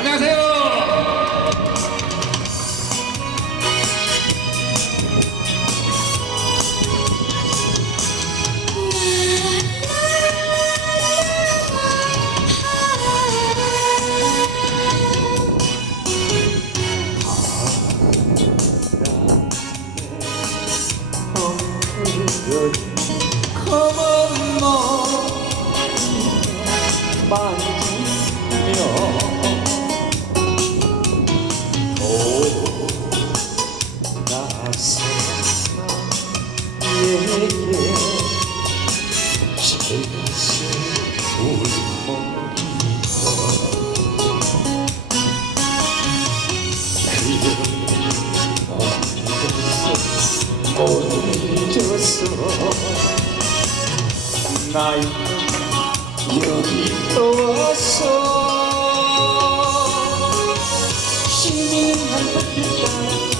안녕하세요. 잊었어 나 여기 또 왔어. 신비는 한번 빛나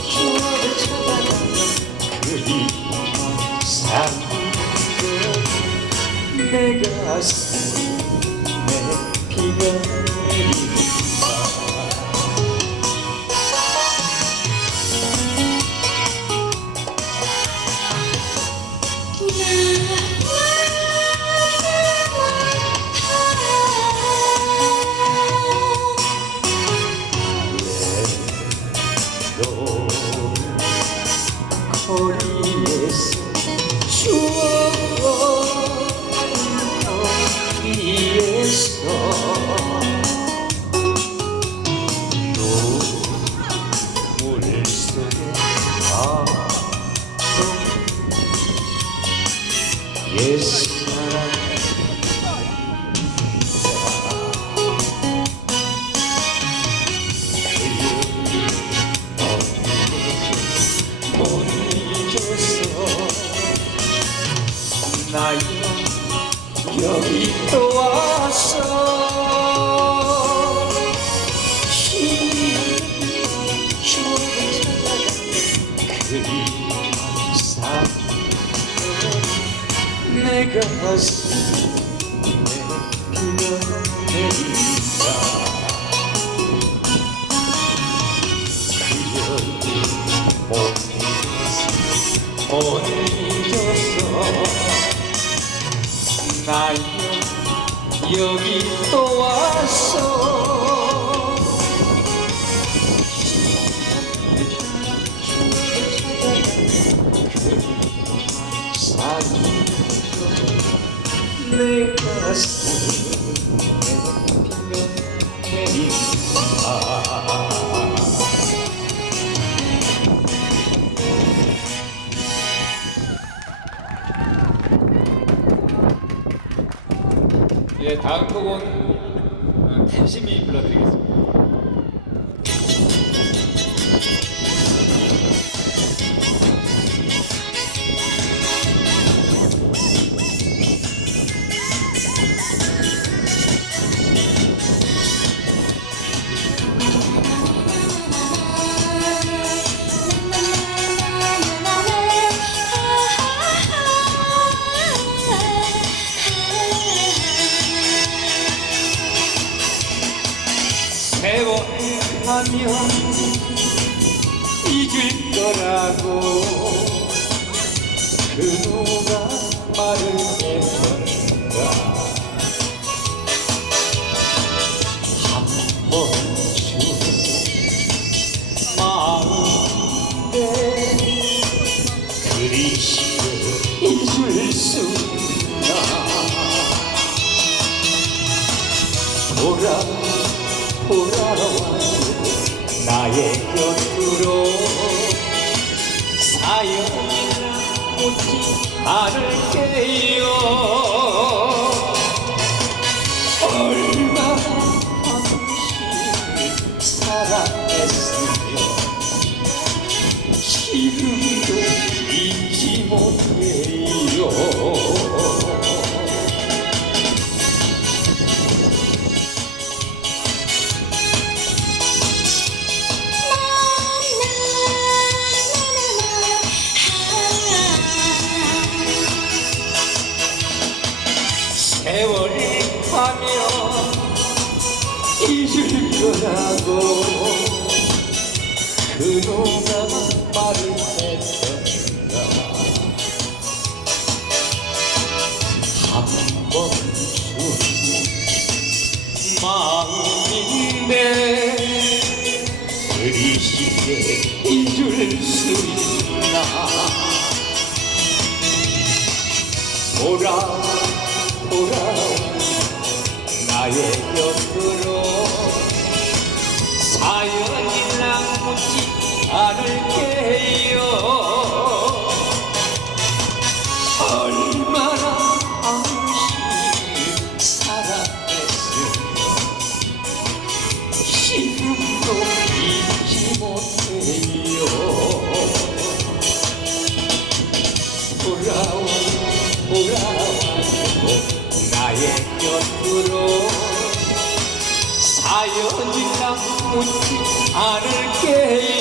여기 또 왔어 힘든 추억을 찾아가 그리운 삶 내가 가슴에 비가 내린다 못 잊었어 나 여기 또 왔어. 내 가슴 예, 다음 곡은 세월하면 잊을 거라고. 그 누가 말을 했던가 한 번쯤 마음에 그리시게 잊을 수 돌아와요 나의 곁으로 사연이나 묻지 않을게요. 얼마나 당신을 사랑했으며 지금도 잊지 못해요 잊을 거라고 그 누가 말을 했던가 한 번쯤 마음인데 그리시게 잊을 수 있나. 돌아 돌아 나의 곁 돌아와 돌아와주고 나의 곁으로 사연이나 묻지 않을게요